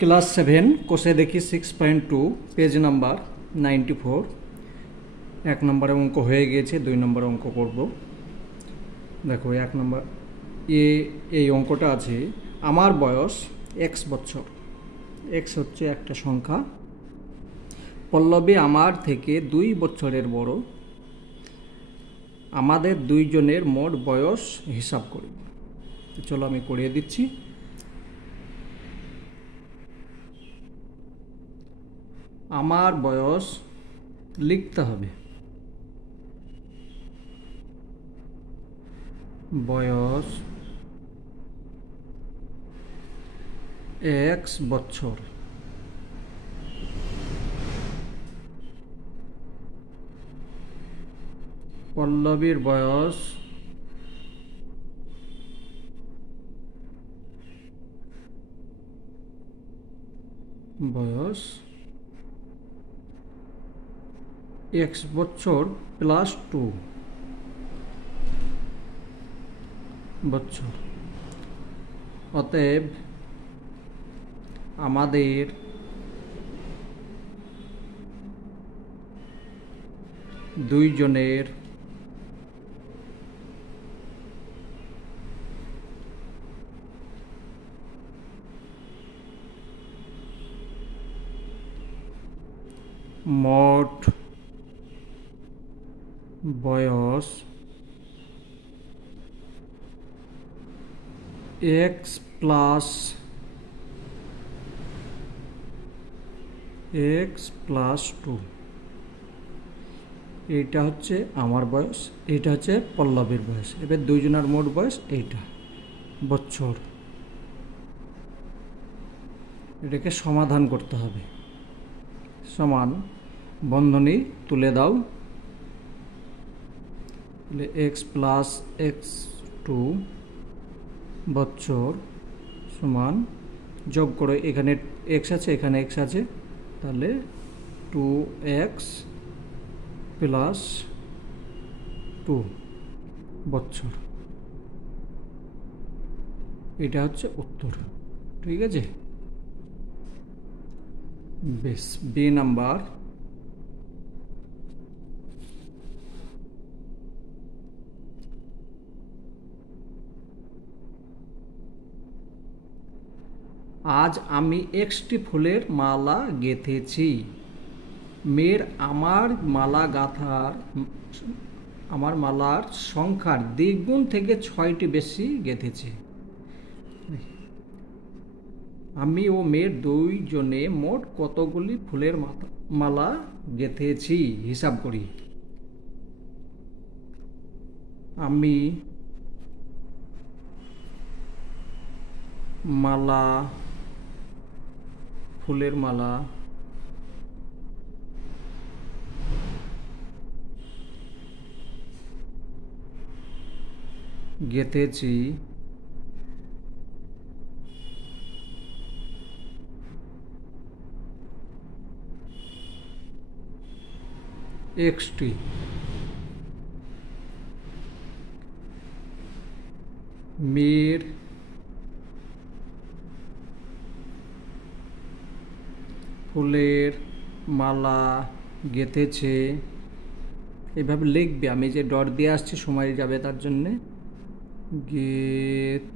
Class 7 কোষে দেখি 6.2 page number 94। 1 নম্বরের অঙ্ক হয়ে গিয়েছে, 2 নম্বর অঙ্ক করব। দেখো 1 নম্বর এই অঙ্কটা আছে, আমার বয়স x বছর। x হচ্ছে একটা সংখ্যা। পল্লবী আমার থেকে 2 বছরের বড়। আমাদের দুইজনের মোট বয়স হিসাব করি। চলো আমি করিয়ে দিচ্ছি। আমার বয়স লিখতে হবে, বয়স x বছর। পল্লবীর বয়স x বছর প্লাস 2 বছর। অতএব আমাদের দুইজনের মোট বয়স x প্লাস 2। এইটা হচ্ছে আমার বয়স, এইটা হচ্ছে পল্লবীর বয়স। এবার দুইজনের মোট বয়স এইটা বছর। এটাকে সমাধান করতে হবে। সমান বন্ধনী তুলে দাও। তাহলে x প্লাস x2 বছর সমান, যোগ করে এখানে x আছে, এখানে x আছে, তাহলে 2x প্লাস 2 বছর। এটা হচ্ছে উত্তর। ঠিক আছে, বেশ। বি নাম্বার, আজ আমি 1টি ফুলের মালা গেঁথেছি। মেয়ের আমার মালার সংখ্যার দ্বিগুণ থেকে 6টি বেশি গেঁথেছে। আমি ও মেয়ের দুইজনে মোট কতগুলি ফুলের মালা গেঁথেছি হিসাব করি। আমি ফুলের মালা গেঁথেছি x মেয়ের ফুলের মালা গেঁথেছে। এভাবে লিখবে, আমি যে ডট দিয়ে আসছি সময় যাবে তার জন্যে। গেঁথেছে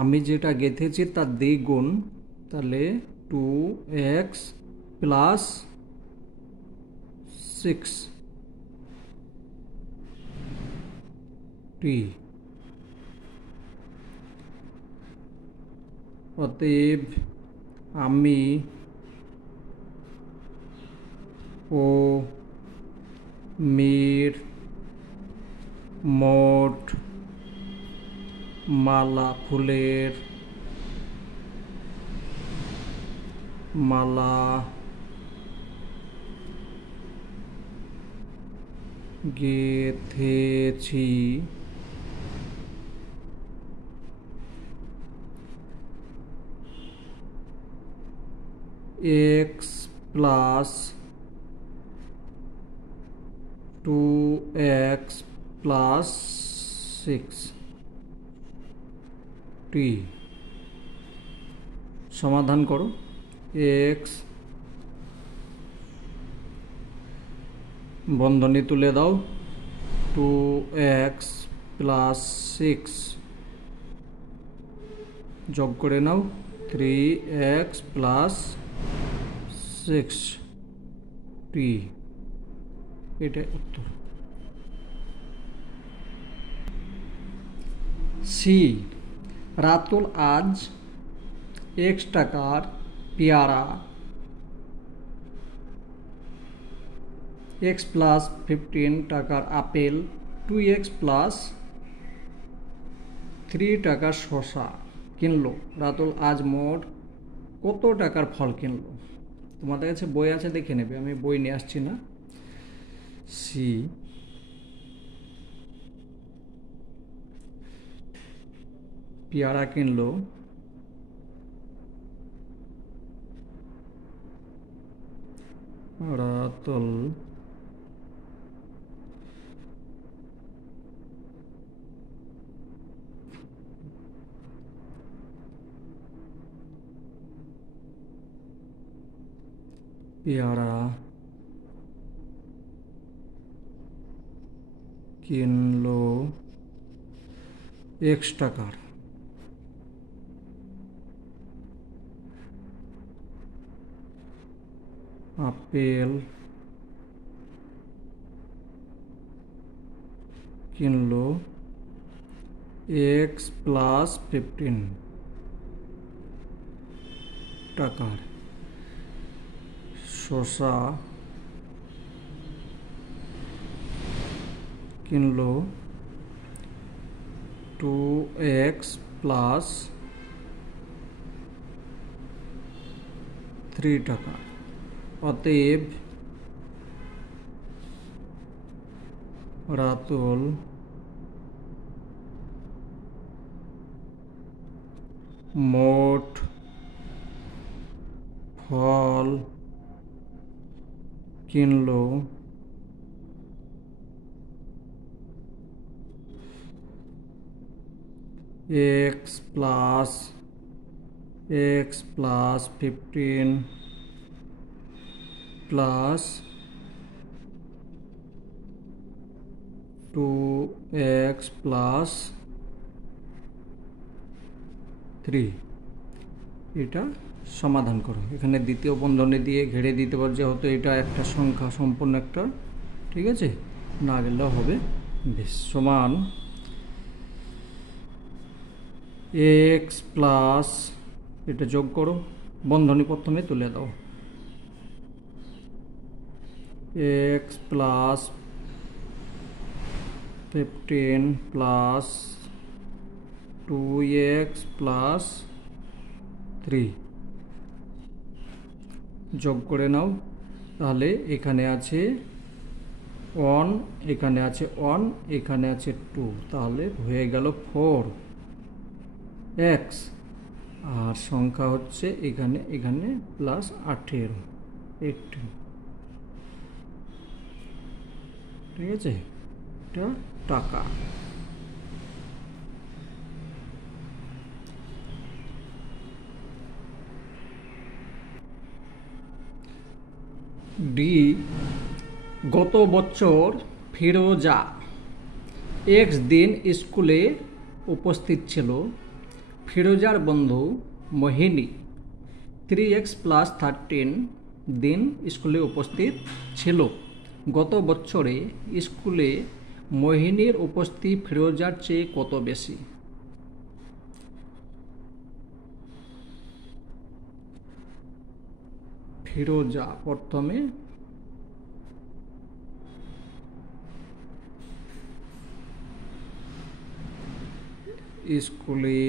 আমি যেটা গেঁথেছি তার দ্বিগুণ, তাহলে 2x প্লাস 6t। অতএব আমি ও মেয়ের মোট ফুলের মালা গেঁথেছি x plus 2x plus 6t সমাধান করো। এক্স বন্ধনী তুলে দাও, 2x প্লাস 6 যোগ করে নাও 3x প্লাস 6t, এটাই উত্তর। সি, রাতুল আজ x টাকার পেয়ারা x প্লাস 15 টাকার আপেল 2x প্লাস 3 টাকার শসা কিনলো। রাতুল আজ মোট কত টাকার ফল কিনলো? তোমাদের কাছে বই আছে, দেখে নেবে, আমি বই নিয়ে আসছি না। সি, পেয়ারা কিনলো রাতুল পেয়ারা কিনলো x টাকার, আপেল কিনলো x প্লাস 15 টাকার, শসা কিনলো 2x প্লাস 3 টাকা। অতএব রাতুল মোট ফল কিনলো x plus 15 plus 2x plus 3, এটা সমাধান করো। এখানে দ্বিতীয় বন্ধনী দিয়ে ঘেরে দিতে পারো, যেহেতু এটা একটা সংখ্যা, সম্পূর্ণ একটা, ঠিক আছে, না গেলেও হবে। বেশ, সমান x প্লাস, এটা যোগ করো, বন্ধনী প্রথমে তুলে দাও, x plus 15 plus 2x plus 3 যোগ করে নাও। তাহলে এখানে আছে 1, এখানে আছে 1, এখানে আছে 2, তাহলে হয়ে গেল 4x, আর সংখ্যা হচ্ছে এখানে প্লাস 18, ঠিক আছে, এটা টাকা। ডি, গত বছর ফিরোজা x দিন স্কুলে উপস্থিত ছিল। ফিরোজার বন্ধু মোহিনী 3x প্লাস 13 দিন স্কুলে উপস্থিত ছিল। গত বছরে স্কুলে মোহিনীর উপস্থিতি ফিরোজার চেয়ে কত বেশি? ফিরোজা প্রথমে স্কুলে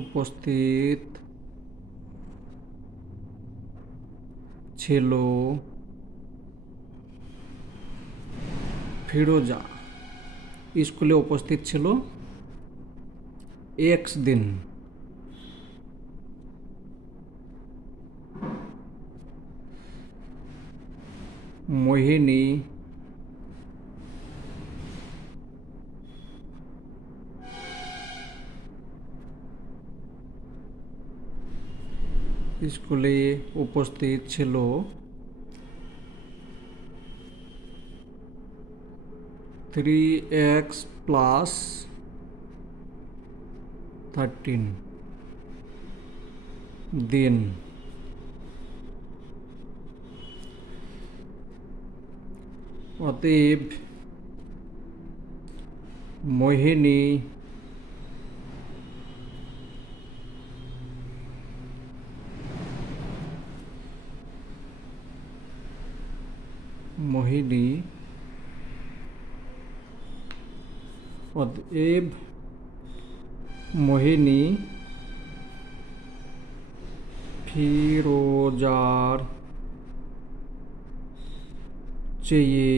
উপস্থিত ছিল ফিরোজা। স্কুলে উপস্থিত ছিল x দিন। মোহিনী স্কুলে উপস্থিত ছিল 3x + 13 দিন। অতএব মোহিনী ফিরোজার চেয়ে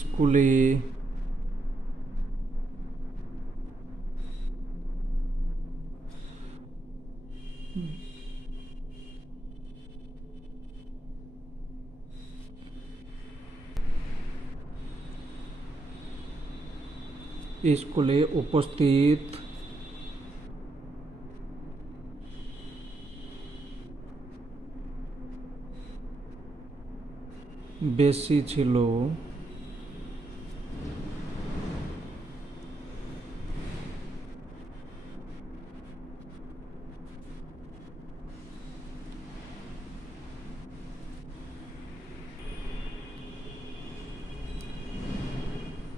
স্কুলে উপস্থিত বেশি ছিল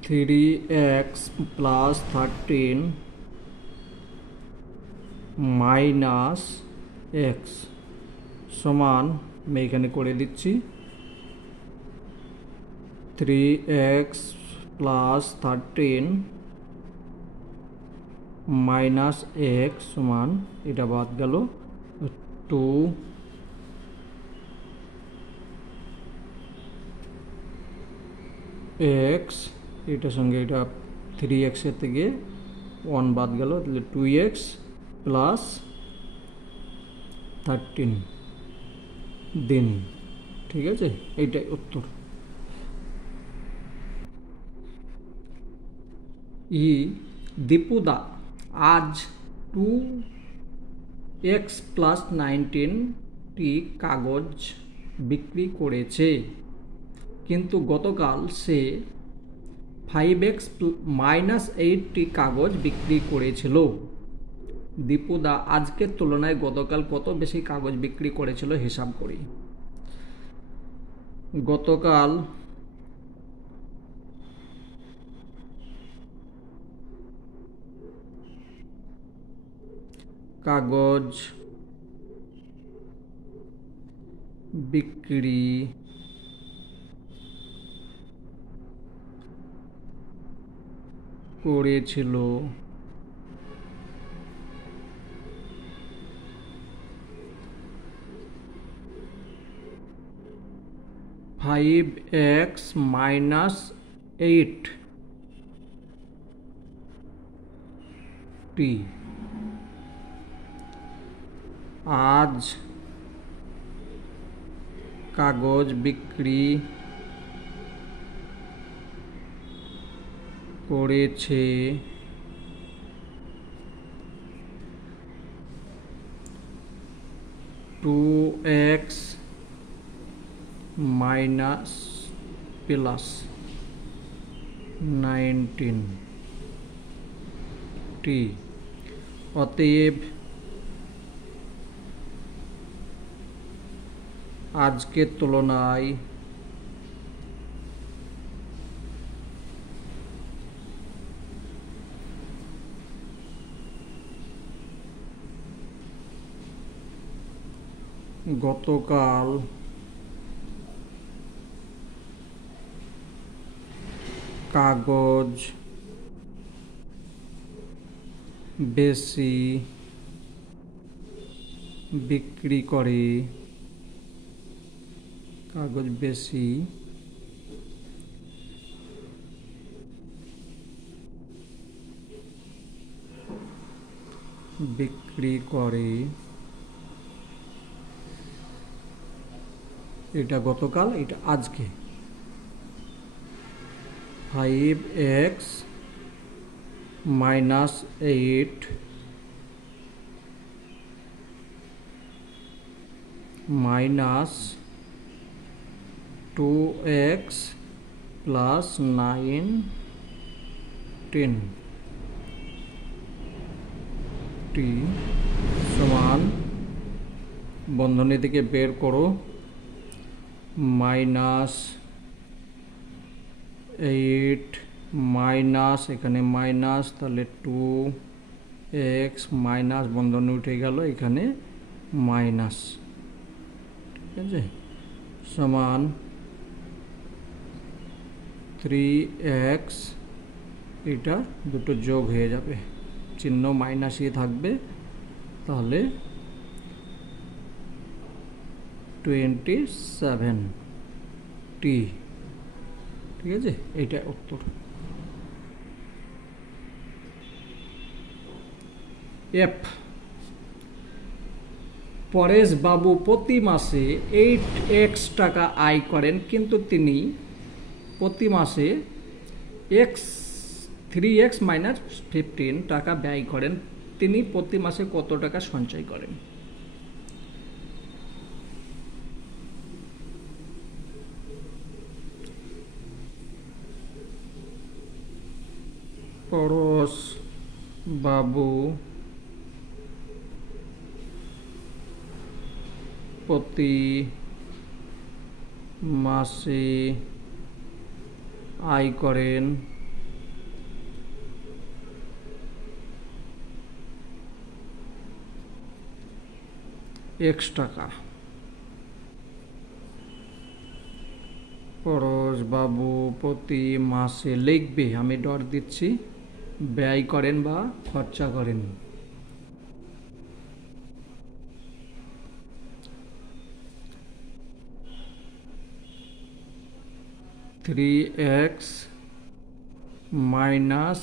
(3x + 13 - x) সমান, আমি এখানে করে দিচ্ছি 3x + 13 - x সমান, এটা বাদ গেল 2x, এটার সঙ্গে এটা 3x এর থেকে 1 বাদ গেল, তাহলে 2x + 13 দিন। ঠিক আছে, এইটাই উত্তর। দীপুদা আজ 2x + 19টি কাগজ বিক্রি করেছে, কিন্তু গতকাল সে 5x - 8টি কাগজ বিক্রি করেছিল। দীপুদা আজকের তুলনায় গতকাল কত বেশি কাগজ বিক্রি করেছিল হিসাব করি। গতকাল কাগজ বিক্রি করেছিল 5x - 8টি। আজ কাগজ বিক্রি করেছে 2x - +19টি। অতএব আজকের তুলনায় গতকাল কাগজ বেশি বিক্রি করে, কাগজ বেশি বিক্রি করে। এটা গতকাল, এটা আজকে। 5x - 8 minus 2x plus 9 10 টি সমান, বন্ধনী থেকে বের করো, -8 মাইনাস, এখানে মাইনাস, তাহলে 2x মাইনাস, বন্ধনী উঠে গেল, এখানে মাইনাস, ঠিক আছে, সমান 3x, এটা দুটো যোগ হয়ে যাবে, চিহ্ন মাইনাসই থাকবে, তাহলে 27t, ঠিক আছে, এইটা উত্তর। এফ, পরেশ বাবু প্রতি মাসে 8x টাকা আয় করেন, কিন্তু তিনি প্রতি মাসে 3x - 15 টাকা ব্যয় করেন। তিনি প্রতি মাসে কত টাকা সঞ্চয় করেন? পরেশ বাবু প্রতি মাসে আয় করেন x টাকা। পরেশ বাবু প্রতি মাসে লিখবে, আমি ডট দিচ্ছি, ব্যয় করেন বা খরচা করেন। 3x minus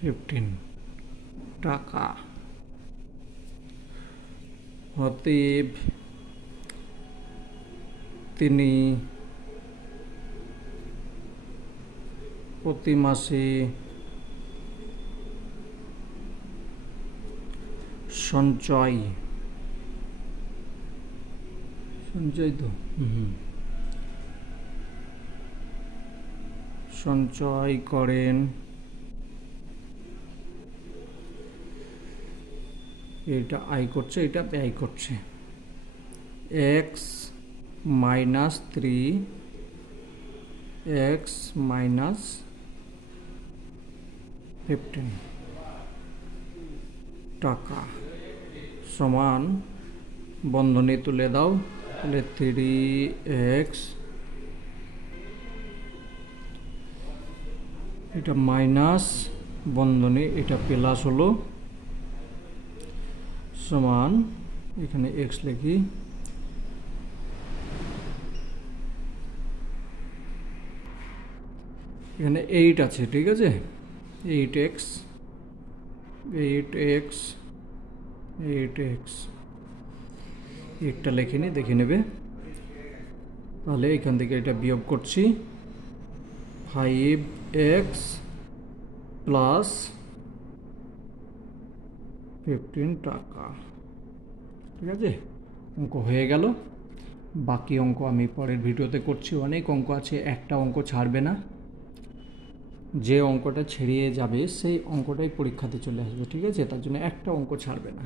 15 টাকা। অতএব তিনি প্রতি মাসে সঞ্চয় তো সঞ্চয় করেন, এটা আয় করছে, এটা ব্যয় করছে, x minus 3x minus 15 টাকা সমান, বন্ধনী তুলে দাও, তাহলে 3x, এটা মাইনাস, বন্ধনী এটা প্লাস হলো, সমান, এখানে x লিখি, এখানে 8 আছে, ঠিক আছে, 8x 8টা লিখে নি, দেখে নেবে। তাহলে এখান থেকে এটা বিয়োগ করছি, 5x প্লাস 15 টাকা, ঠিক আছে, অঙ্ক হয়ে গেল। বাকি অঙ্ক আমি পরের ভিডিওতে করছি, অনেক অঙ্ক আছে, একটা অঙ্ক ছাড়বে না, যে অঙ্কটা ছেড়িয়ে যাবে সেই অঙ্কটাই পরীক্ষাতে চলে আসবে, ঠিক আছে, তার জন্য একটা অঙ্ক ছাড়বে না।